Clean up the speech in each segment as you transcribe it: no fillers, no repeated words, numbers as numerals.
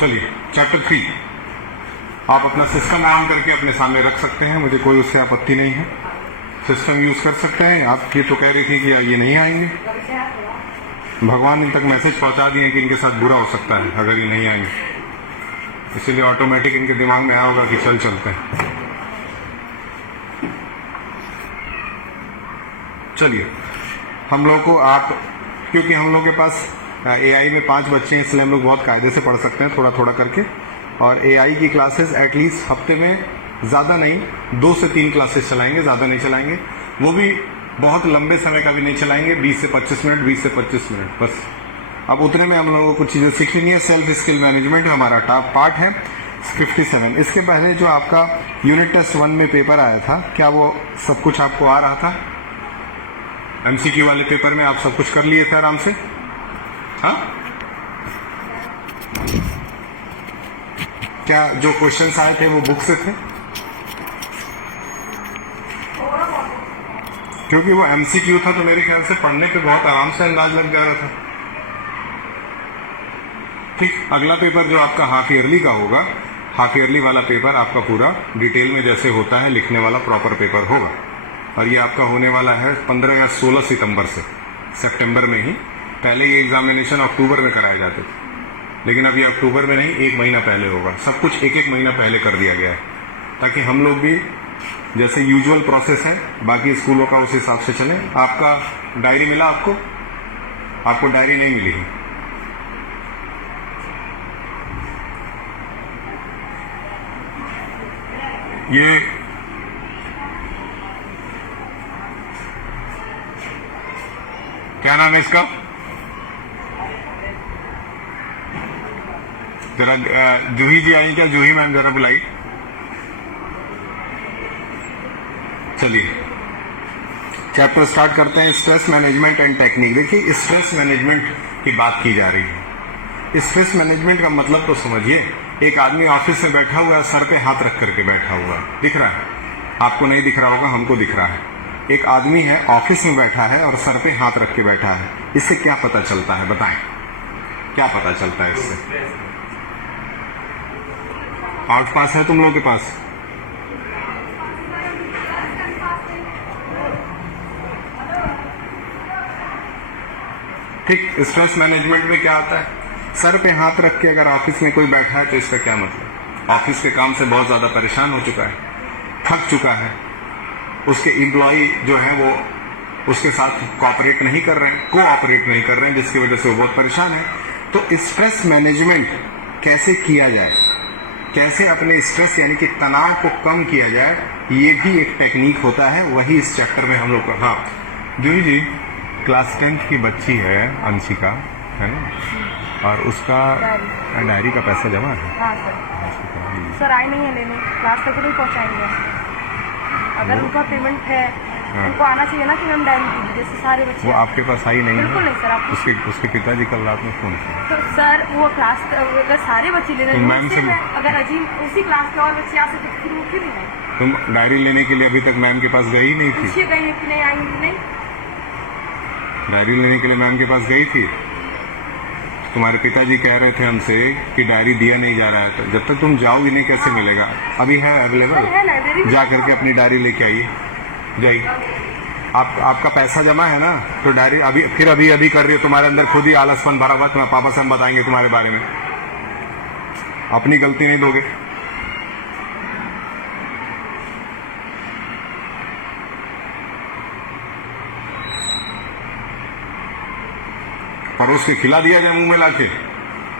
चलिए चैप्टर 3 आप अपना सिस्टम ऑन करके अपने सामने रख सकते हैं, मुझे कोई उससे आपत्ति नहीं है। सिस्टम यूज कर सकते हैं। आप ये तो कह रही थी कि ये नहीं आएंगे, भगवान इन तक मैसेज पहुंचा दिए कि इनके साथ बुरा हो सकता है अगर ये नहीं आएंगे, इसीलिए ऑटोमेटिक इनके दिमाग में आया होगा कि चल चलते हैं। चलिए हम लोग को आप, क्योंकि हम लोग के पास एआई में 5 बच्चे हैं, इसलिए हम लोग बहुत कायदे से पढ़ सकते हैं थोड़ा थोड़ा करके। और एआई की क्लासेस एटलीस्ट हफ्ते में ज़्यादा नहीं 2 से 3 क्लासेस चलाएंगे, ज़्यादा नहीं चलाएंगे, वो भी बहुत लंबे समय का भी नहीं चलाएंगे, 20 से 25 मिनट 20 से 25 मिनट बस। अब उतने में हम लोगों को कुछ चीज़ें सीखनी है। सेल्फ स्किल मैनेजमेंट हमारा टॉप पार्ट है 57। इसके पहले जो आपका यूनिट टेस्ट 1 में पेपर आया था, क्या वो सब कुछ आपको आ रहा था? एमसीक्यू वाले पेपर में आप सब कुछ कर लिए थे आराम से? हाँ, क्या जो क्वेश्चंस आए थे वो बुक से थे? क्योंकि वो एमसीक्यू था तो मेरे ख्याल से पढ़ने पे बहुत आराम से अंदाज लग जा रहा था। ठीक, अगला पेपर जो आपका हाफ ईयरली का होगा, हाफ ईयरली वाला पेपर आपका पूरा डिटेल में जैसे होता है लिखने वाला प्रॉपर पेपर होगा। और ये आपका होने वाला है 15 या 16 सितंबर से, सितंबर में ही। पहले ये एग्जामिनेशन अक्टूबर में कराए जाते थे, लेकिन अब ये अक्टूबर में नहीं, 1 महीना पहले होगा। सब कुछ 1-1 महीना पहले कर दिया गया है, ताकि हम लोग भी जैसे यूजुअल प्रोसेस है बाकी स्कूलों का उस हिसाब से चले। आपका डायरी मिला आपको? आपको डायरी नहीं मिली है? ये क्या नाम है इसका? जरा जूही जी आई क्या? जूही मैम जरा बुलाई। चलिए चैप्टर स्टार्ट करते हैं। Stress management and technique. देखिए स्ट्रेस मैनेजमेंट की बात की जा रही है। स्ट्रेस मैनेजमेंट का मतलब तो समझिए, एक आदमी ऑफिस में बैठा हुआ है, सर पे हाथ रख करके बैठा हुआ है, दिख रहा है आपको? नहीं दिख रहा होगा, हमको दिख रहा है। एक आदमी है ऑफिस में बैठा है और सर पे हाथ रख के बैठा है। इससे क्या पता चलता है बताएं? क्या पता चलता है इससे? आउट पास है तुम लोग के पास? ठीक, स्ट्रेस मैनेजमेंट में क्या आता है? सर पे हाथ रख के अगर ऑफिस में कोई बैठा है तो इसका क्या मतलब? ऑफिस के काम से बहुत ज्यादा परेशान हो चुका है, थक चुका है, उसके एम्प्लॉय जो है वो उसके साथ कोऑपरेट नहीं कर रहे हैं, जिसकी वजह से वो बहुत परेशान है। तो स्ट्रेस मैनेजमेंट कैसे किया जाए, कैसे अपने स्ट्रेस यानी कि तनाव को कम किया जाए, ये भी एक टेक्निक होता है। वही इस चैप्टर में हम लोग का। हाँ जूही जी, क्लास 10th की बच्ची है अंशिका, है ना? और उसका डायरी का पैसा जमा है? हाँ सर आए नहीं है लेने, क्लास तक नहीं पहुँचाएंगे। अगर उनका पेमेंट है उनको आना चाहिए ना कि मैम डायरी कीजिए, जैसे सारे बच्चे। वो आपके पास आई नहीं? बिल्कुल नहीं सर। आप उसके पिताजी कल रात में फोन किया तो सर वो क्लास अगर सारे बच्चे ले रहे तो मैम से अगर अजीब उसी क्लास के और बच्चे आ सकते फिर वो क्यों नहीं आए? तुम डायरी लेने के लिए अभी तक मैम के पास गई नहीं थी? पूछिए गई है कि नहीं आई नहीं? डायरी लेने के लिए मैम के पास गई थी। तुम्हारे पिताजी कह रहे थे हमसे कि डायरी दिया नहीं जा रहा है, तो जब तक तुम जाओगी नहीं कैसे मिलेगा? अभी है अवेलेबल, जा करके अपनी डायरी लेके आइए, जाइए। आपका पैसा जमा है ना, तो डायरी अभी कर रही हो, तुम्हारे अंदर खुद ही आलसपन भरा हुआ। तुम्हारे पापा से हम बताएंगे तुम्हारे बारे में, अपनी गलती नहीं दोगे। परोस के खिला दिया जाए मुंह में लाके?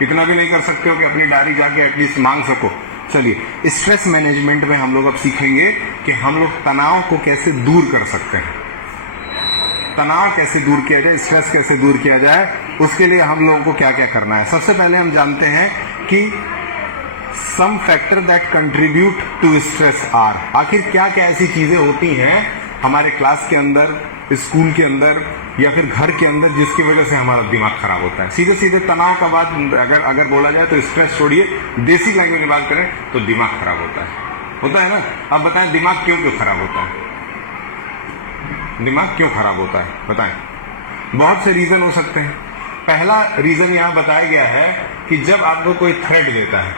इतना भी नहीं कर सकते हो कि अपनी डायरी जाके एटलीस्ट मांग सको? चलिए स्ट्रेस मैनेजमेंट में हम लोग अब सीखेंगे कि हम लोग तनाव को कैसे दूर कर सकते हैं, तनाव कैसे दूर किया जाए, स्ट्रेस कैसे दूर किया जाए, उसके लिए हम लोगों को क्या क्या करना है। सबसे पहले हम जानते हैं कि some factor that contribute to stress are. आखिर क्या क्या ऐसी चीजें होती हैं हमारे क्लास के अंदर, स्कूल के अंदर या फिर घर के अंदर, जिसकी वजह से हमारा दिमाग खराब होता है। सीधे सीधे तनाव का बात अगर बोला जाए तो स्ट्रेस छोड़िए, देसी लैंग्वेज में बात करें तो दिमाग खराब होता है ना? अब बताएं दिमाग क्यों खराब होता है? दिमाग क्यों खराब होता है बताएं? बहुत से रीजन हो सकते हैं। पहला रीजन यहां बताया गया है कि जब आपको कोई थ्रेट देता है,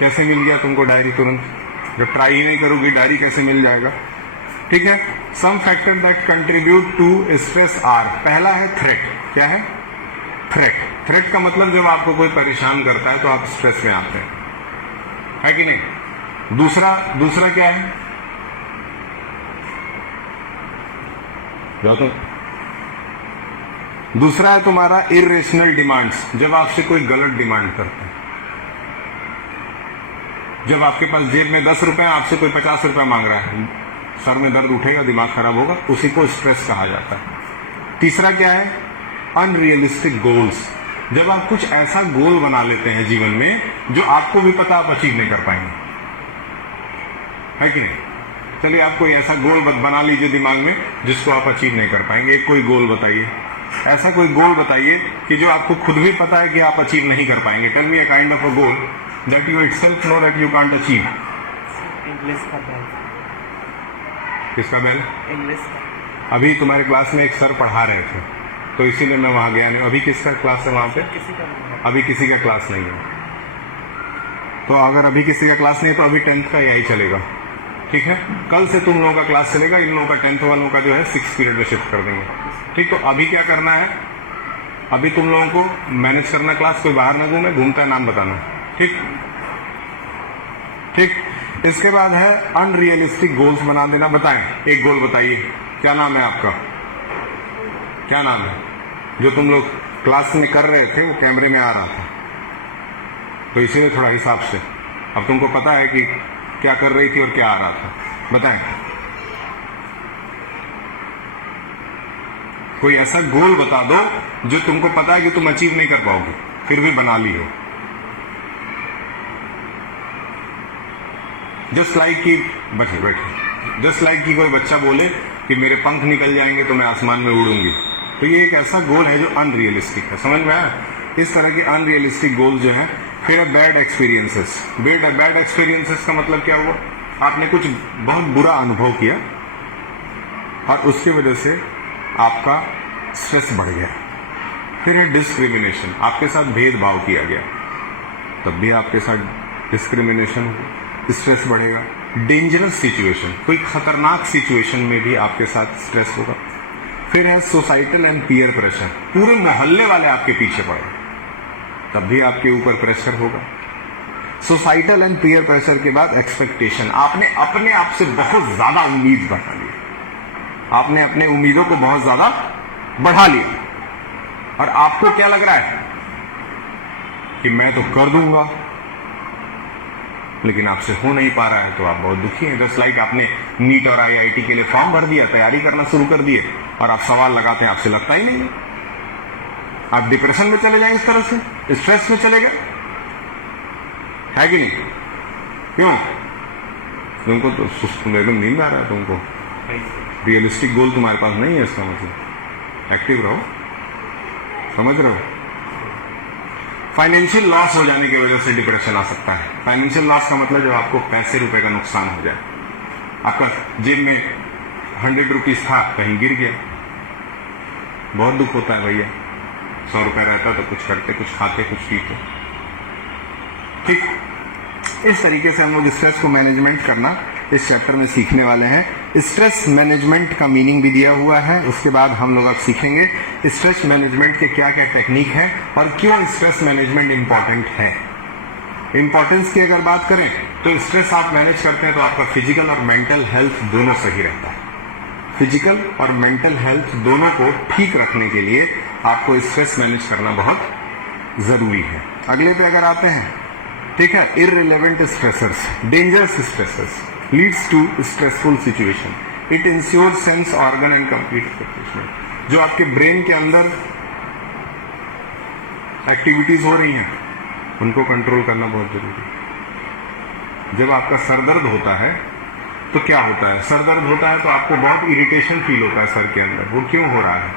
कैसे मिल गया तुमको डायरी तुरंत, जब ट्राई ही नहीं करोगी डायरी कैसे मिल जाएगा। ठीक है, some factor that contribute to stress are, पहला है थ्रेट। क्या है? थ्रेट। थ्रेट का मतलब जब आपको कोई परेशान करता है तो आप स्ट्रेस में आते हैं, है कि नहीं। दूसरा क्या है? तो दूसरा है तुम्हारा इरेशनल डिमांड्स, जब आपसे कोई गलत डिमांड करता है। जब आपके पास जेब में 10 रुपए, आपसे कोई 50 रुपए मांग रहा है, सर में दर्द उठेगा, दिमाग खराब होगा, उसी को स्ट्रेस कहा जाता है। तीसरा क्या है? अनरियलिस्टिक गोल्स, जब आप कुछ ऐसा गोल बना लेते हैं जीवन में जो आपको भी पता आप अचीव नहीं कर पाएंगे, है कि नहीं। चलिए आप कोई ऐसा गोल बना लीजिए दिमाग में जिसको आप अचीव नहीं कर पाएंगे। एक कोई गोल बताइए, ऐसा कोई गोल बताइए कि जो आपको खुद भी पता है कि आप अचीव नहीं कर पाएंगे। Tell me a kind of a goal that you itself know that you can't achieve. English का बेल। किसका बेल? इंग्लिश का। अभी तुम्हारे क्लास में एक सर पढ़ा रहे थे तो इसीलिए मैं वहां गया नहीं। अभी किसका क्लास है वहां पे? किसी का नहीं है। अभी किसी का क्लास नहीं है। तो अगर अभी किसी का क्लास नहीं है तो अभी 10th का यही चलेगा, ठीक है। कल से तुम लोगों का क्लास चलेगा, इन लोगों का 10th वालों का जो है 6th पीरियड में शिफ्ट कर देंगे, ठीक। तो अभी क्या करना है, अभी तुम लोगों को मैनेज करना क्लास, कोई बाहर ना घूमे, घूमता है नाम बताना, ठीक ठीक। इसके बाद है अनरियलिस्टिक गोल्स बना देना। बताएं, एक गोल बताइए, क्या नाम है आपका? क्या नाम है? जो तुम लोग क्लास में कर रहे थे वो कैमरे में आ रहा था, तो इसीलिए थोड़ा हिसाब से, अब तुमको पता है कि क्या कर रही थी और क्या आ रहा था। बताएं, कोई ऐसा गोल बता दो जो तुमको पता है कि तुम अचीव नहीं कर पाओगे, फिर भी बना ली हो। जस्ट लाइक कि बैठे जस्ट लाइक कि कोई बच्चा बोले कि मेरे पंख निकल जाएंगे तो मैं आसमान में उड़ूंगी, तो ये एक ऐसा गोल है जो अनरियलिस्टिक है। समझ में आया? इस तरह के अनरियलिस्टिक गोल जो है। फिर बैड एक्सपीरियंसेस। बैड एक्सपीरियंसेस का मतलब क्या हुआ? आपने कुछ बहुत बुरा अनुभव किया और उसकी वजह से आपका स्ट्रेस बढ़ गया। फिर है डिस्क्रिमिनेशन, आपके साथ भेदभाव किया गया, तब भी आपके साथ डिस्क्रिमिनेशन, स्ट्रेस बढ़ेगा। डेंजरस सिचुएशन, कोई खतरनाक सिचुएशन में भी आपके साथ स्ट्रेस होगा। फिर है सोसाइटल एंड पीयर प्रेशर, पूरे मोहल्ले वाले आपके पीछे पड़े, तब भी आपके ऊपर प्रेशर होगा। सोसाइटल एंड पीयर प्रेशर के बाद एक्सपेक्टेशन, आपने अपने आप से बहुत ज्यादा उम्मीद बढ़ा ली, आपने अपने उम्मीदों को बहुत ज्यादा बढ़ा लिया और आपको क्या लग रहा है कि मैं तो कर दूंगा, लेकिन आपसे हो नहीं पा रहा है, तो आप बहुत दुखी हैं। जस्ट लाइक आपने नीट और IIT के लिए फॉर्म भर दिया, तैयारी करना शुरू कर दिए और आप सवाल लगाते हैं, आपसे लगता ही नहीं है, आप डिप्रेशन में चले जाएंगे, इस तरह से स्ट्रेस में चले गए, है कि नहीं? क्यों? तुमको तो एकदम नींद आ रहा है, तुमको रियलिस्टिक गोल तुम्हारे पास नहीं है, इसका मतलब एक्टिव रहो, समझ रहे हो? फाइनेंशियल लॉस हो जाने की वजह से डिप्रेशन आ सकता है। फाइनेंशियल लॉस का मतलब जब आपको पैसे रुपए का नुकसान हो जाए, आपका जेब में 100 रुपीज था, कहीं गिर गया, बहुत दुख होता है भैया। 100 रुपए रहता तो कुछ करते, कुछ खाते, कुछ पीते, ठीक। इस तरीके से हम लोग स्ट्रेस को मैनेजमेंट करना इस चैप्टर में सीखने वाले हैं। स्ट्रेस मैनेजमेंट का मीनिंग भी दिया हुआ है, उसके बाद हम लोग अब सीखेंगे स्ट्रेस मैनेजमेंट के क्या क्या टेक्निक है और क्यों स्ट्रेस मैनेजमेंट इंपॉर्टेंट है। इंपॉर्टेंस की अगर बात करें तो स्ट्रेस आप मैनेज करते हैं तो आपका फिजिकल और मेंटल हेल्थ दोनों सही रहता है। फिजिकल और मेंटल हेल्थ दोनों को ठीक रखने के लिए आपको स्ट्रेस मैनेज करना बहुत जरूरी है। अगले पे अगर आते हैं, ठीक है, irrelevant stressors, dangerous stressors leads to stressful situation. It ensures sense organ and complete accomplishment. जो आपके ब्रेन के अंदर एक्टिविटीज हो रही हैं उनको कंट्रोल करना बहुत जरूरी है। जब आपका सर दर्द होता है तो क्या होता है? सर दर्द होता है तो आपको बहुत इरिटेशन फील होता है सर के अंदर। वो क्यों हो रहा है?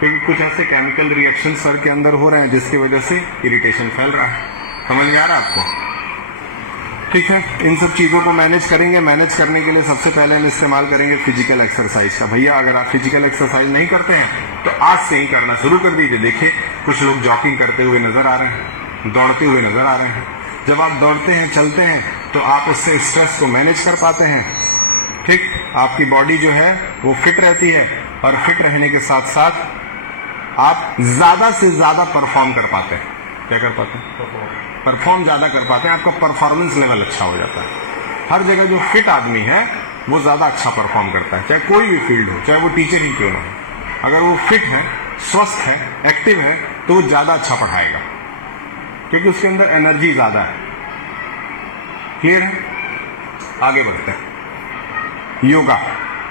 क्योंकि कुछ ऐसे केमिकल रिएक्शन सर के अंदर हो रहे हैं जिसकी वजह से इरिटेशन फैल रहा है। समझ में आ रहा है आपको? ठीक है, इन सब चीजों को मैनेज करेंगे। मैनेज करने के लिए सबसे पहले हम इस्तेमाल करेंगे फिजिकल एक्सरसाइज का। भैया अगर आप फिजिकल एक्सरसाइज नहीं करते हैं तो आज से ही करना शुरू कर दीजिए। देखिए कुछ लोग जॉगिंग करते हुए नजर आ रहे हैं, दौड़ते हुए नजर आ रहे हैं। जब आप दौड़ते हैं, चलते हैं, तो आप उससे स्ट्रेस को मैनेज कर पाते हैं। ठीक, आपकी बॉडी जो है वो फिट रहती है, और फिट रहने के साथ साथ आप ज्यादा से ज्यादा परफॉर्म कर पाते हैं। क्या कर पाते हैं? परफॉर्म ज्यादा कर पाते हैं। आपका परफॉर्मेंस लेवल अच्छा हो जाता है। हर जगह जो फिट आदमी है वो ज्यादा अच्छा परफॉर्म करता है, चाहे कोई भी फील्ड हो, चाहे वो टीचर ही क्यों ना हो। अगर वो फिट है, स्वस्थ है, एक्टिव है, तो वो ज्यादा अच्छा पढ़ाएगा, क्योंकि उसके अंदर एनर्जी ज्यादा है। क्लियर है? आगे बढ़ते हैं। योगा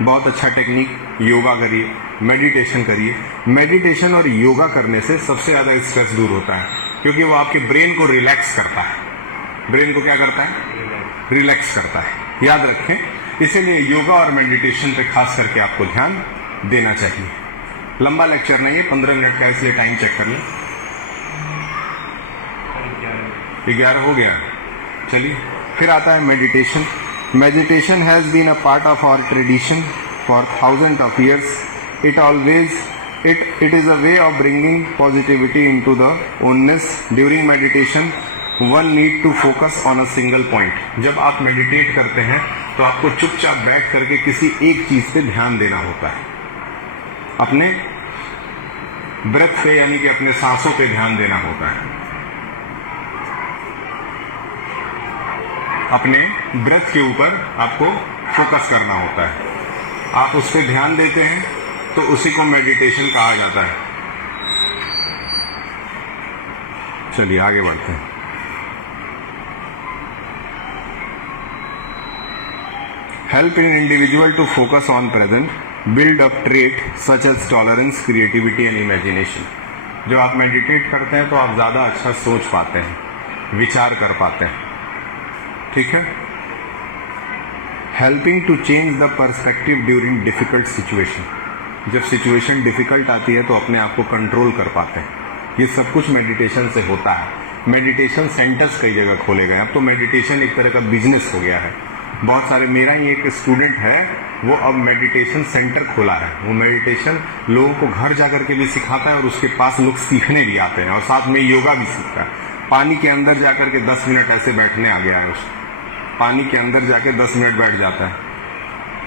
बहुत अच्छा टेक्निक। योगा करिए, मेडिटेशन करिए। मेडिटेशन और योगा करने से सबसे ज्यादा स्ट्रेस दूर होता है, क्योंकि वो आपके ब्रेन को रिलैक्स करता है। ब्रेन को क्या करता है? रिलैक्स करता है। याद रखें, इसीलिए योगा और मेडिटेशन पे खास करके आपको ध्यान देना चाहिए। लंबा लेक्चर नहीं है, 15 मिनट का, इसलिए टाइम चेक कर लें। 11 हो गया। चलिए, फिर आता है meditation. Meditation has been a part of our tradition for thousand of years. It is a way of bringing positivity into the oneness. During meditation, one need to focus on a single point. जब आप meditate करते हैं तो आपको चुपचाप बैठ करके किसी एक चीज पे ध्यान देना होता है। अपने ब्रेथ पे, यानी कि अपने सांसों पे ध्यान देना होता है। अपने ब्रेथ के ऊपर आपको फोकस करना होता है। आप उस पर ध्यान देते हैं तो उसी को मेडिटेशन कहा जाता है। चलिए आगे बढ़ते हैं। Help in individual to focus on present, build up trait such as tolerance, creativity and imagination. जब आप मेडिटेट करते हैं तो आप ज्यादा अच्छा सोच पाते हैं, विचार कर पाते हैं। ठीक है। Helping to change the perspective during difficult situation. जब सिचुएशन डिफिकल्ट आती है तो अपने आप को कंट्रोल कर पाते हैं। ये सब कुछ मेडिटेशन से होता है। मेडिटेशन सेंटर्स कई जगह खोले गए। अब तो मेडिटेशन एक तरह का बिजनेस हो गया है। बहुत सारे, मेरा ही एक स्टूडेंट है, वो अब मेडिटेशन सेंटर खोला है। वो मेडिटेशन लोगों को घर जाकर के भी सिखाता है, और उसके पास लोग सीखने भी आते हैं, और साथ में योगा भी सीखता है। पानी के अंदर जाकर के 10 मिनट ऐसे बैठने आ गया है उसको। पानी के अंदर जाके 10 मिनट बैठ जाता है।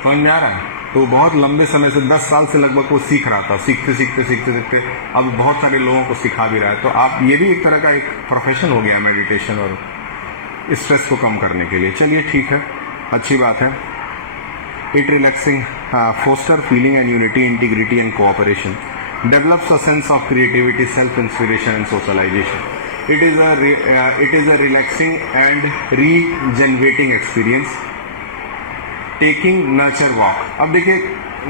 समझ में आ रहा है? तो बहुत लंबे समय से, 10 साल से लगभग वो सीख रहा था। सीखते सीखते सीखते सीखते अब बहुत सारे लोगों को सिखा भी रहा है। तो आप, ये भी एक तरह का एक प्रोफेशन हो गया मेडिटेशन, और स्ट्रेस को कम करने के लिए। चलिए ठीक है, अच्छी बात है। It relaxing, foster feeling and unity, integrity and cooperation, develops a sense of creativity, self inspiration and socialisation. It is a relaxing and regenerating experience. Taking nature walk. अब देखिए,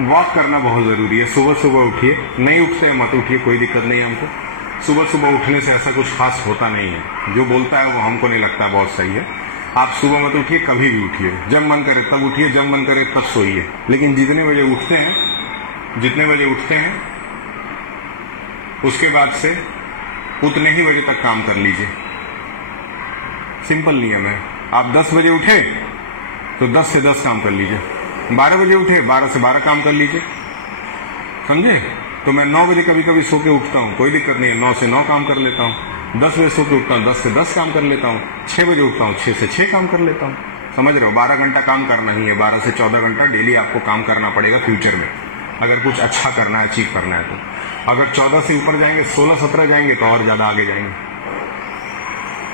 वॉक करना बहुत जरूरी है। सुबह सुबह उठिए, नहीं उठते मत उठिए, कोई दिक्कत नहीं है हमको। सुबह सुबह उठने से ऐसा कुछ खास होता नहीं है। जो बोलता है वो हमको नहीं लगता बहुत सही है। आप सुबह मत उठिए, कभी भी उठिए। जब मन करे तब उठिए, जब मन करे तब सोइए। लेकिन जितने बजे उठते हैं उसके बाद से उतने ही बजे तक काम कर लीजिए। सिंपल नियम है। आप 10 बजे उठे तो 10 से 10 काम कर लीजिए। 12 बजे उठे, 12 से 12 काम कर लीजिए। समझे? तो मैं 9 बजे कभी कभी सो के उठता हूँ, कोई दिक्कत नहीं है, 9 से 9 काम कर लेता हूँ। 10 बजे सो के उठता हूँ, 10 से 10 काम कर लेता हूँ। 6 बजे उठता हूँ, 6 से 6 काम कर लेता हूँ। समझ रहे हो? 12 घंटा काम करना ही है। 12 से 14 घंटा डेली आपको काम करना पड़ेगा फ्यूचर में, अगर कुछ अच्छा करना है, अचीव करना है तो। अगर 14 से ऊपर जाएंगे, 16-17 जाएंगे तो और ज्यादा आगे जाएंगे।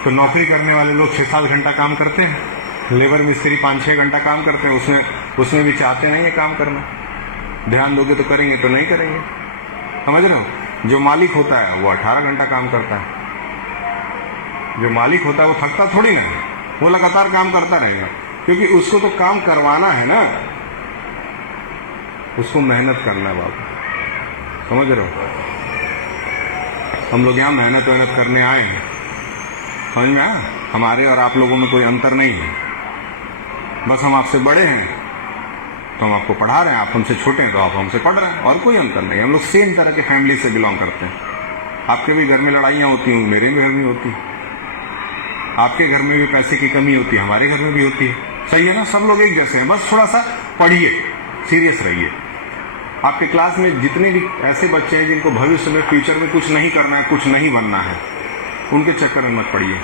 तो नौकरी करने वाले लोग 6-7 घंटा काम करते हैं, लेबर मिस्त्री 5-6 घंटा काम करते हैं। उसमें भी चाहते नहीं है काम करना। ध्यान दोगे तो करेंगे, तो नहीं करेंगे। समझ रहे हो? जो मालिक होता है वो 18 घंटा काम करता है। जो मालिक होता है वो थकता थोड़ी ना है, वो लगातार काम करता रहेगा, क्योंकि उसको तो काम करवाना है ना, उसको मेहनत करना है बाबू। समझ रहे हो? हम लोग यहाँ मेहनत करने आए हैं। समझ में आया? हमारे और आप लोगों में कोई अंतर नहीं है। बस हम आपसे बड़े हैं तो हम आपको पढ़ा रहे हैं, आप हमसे छोटे हैं तो आप हमसे पढ़ रहे हैं, और कोई अंतर नहीं। हम लोग सेम तरह के फैमिली से बिलोंग करते हैं। आपके भी घर में लड़ाइयाँ होती होंगी, मेरे भी घर में होती। आपके घर में भी पैसे की कमी होती है, हमारे घर में भी होती है, सही है ना? सब लोग एक जैसे हैं, बस थोड़ा सा पढ़िए, सीरियस रहिए। आपके क्लास में जितने भी ऐसे बच्चे हैं जिनको भविष्य में फ्यूचर में कुछ नहीं करना है, कुछ नहीं बनना है, उनके चक्कर में मत पड़िए।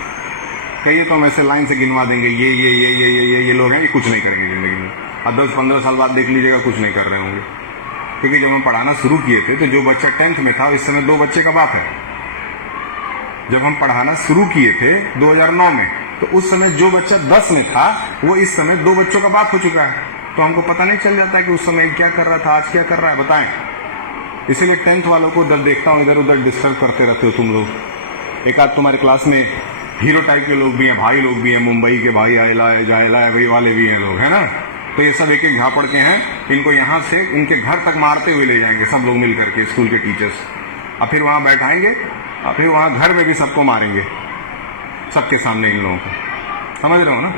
कहिए तो हम ऐसे लाइन से गिनवा देंगे, ये लोग हैं, ये कुछ नहीं करेंगे जिंदगी में। अब 10-15 साल बाद देख लीजिएगा कुछ नहीं कर रहे होंगे। क्योंकि जब हम पढ़ाना शुरू किए थे तो जो बच्चा 10th में था इस समय 2 बच्चे का बाप है। जब हम पढ़ाना शुरू किए थे 2009 में, तो उस समय जो बच्चा 10 में था वो इस समय 2 बच्चों का बाप हो चुका है। तो हमको पता नहीं चल जाता कि उस समय क्या कर रहा था, आज क्या कर रहा है, बताएं। इसीलिए 10th वालों को जब देखता हूं इधर उधर डिस्टर्ब करते रहते हो तुम लोग। एक आध तुम्हारे क्लास में हीरो टाइप के लोग भी हैं, भाई लोग भी हैं, मुंबई के भाई आयला है, जायला है, भाई वाले भी हैं लोग, है ना? तो ये सब एक एक झापड़ के हैं, इनको यहाँ से इनके घर तक मारते हुए ले जाएंगे सब लोग मिल करके, स्कूल के टीचर्स। और फिर वहां बैठाएंगे और फिर वहां घर में भी सबको मारेंगे, सबके सामने इन लोगों को। समझ रहे हो ना?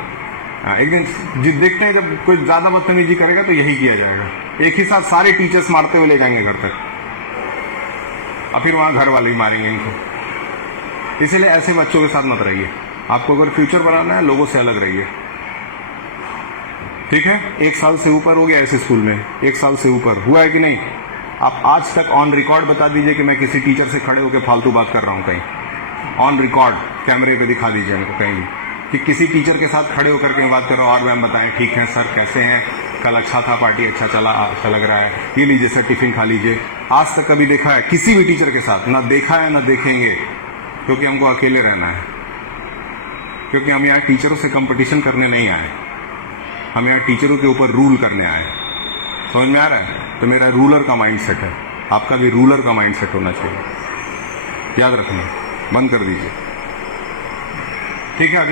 एक दिन देखते हैं जब कोई ज्यादा बदतमीजी करेगा तो यही किया जाएगा, एक ही साथ सारे टीचर्स मारते हुए ले जाएंगे घर तक, और फिर वहां घर वाले ही मारेंगे इनको। इसलिए ऐसे बच्चों के साथ मत रहिए। आपको अगर फ्यूचर बनाना है, लोगों से अलग रहिए, ठीक है? 1 साल से ऊपर हो गया ऐसे स्कूल में, 1 साल से ऊपर हुआ है कि नहीं? आप आज तक ऑन रिकॉर्ड बता दीजिए कि मैं किसी टीचर से खड़े होकर फालतू बात कर रहा हूं कहीं। ऑन रिकॉर्ड कैमरे पे दिखा दीजिए हमको कहीं भी कि किसी टीचर के साथ खड़े होकर के बात कर रहा हूं, और मैम बताएं ठीक है सर, कैसे हैं, कल अच्छा था, पार्टी अच्छा चला, अच्छा लग रहा है, ये लीजिए सर टिफिन खा लीजिए। आज तक कभी देखा है किसी भी टीचर के साथ? ना देखा है ना देखेंगे, क्योंकि हमको अकेले रहना है। क्योंकि हम यहाँ टीचरों से कंपटीशन करने नहीं आए, हम यहाँ टीचरों के ऊपर रूल करने आए। समझ में आ रहा है? तो मेरा रूलर का माइंडसेट है, आपका भी रूलर का माइंडसेट होना चाहिए। याद रखना, बंद कर दीजिए, ठीक है?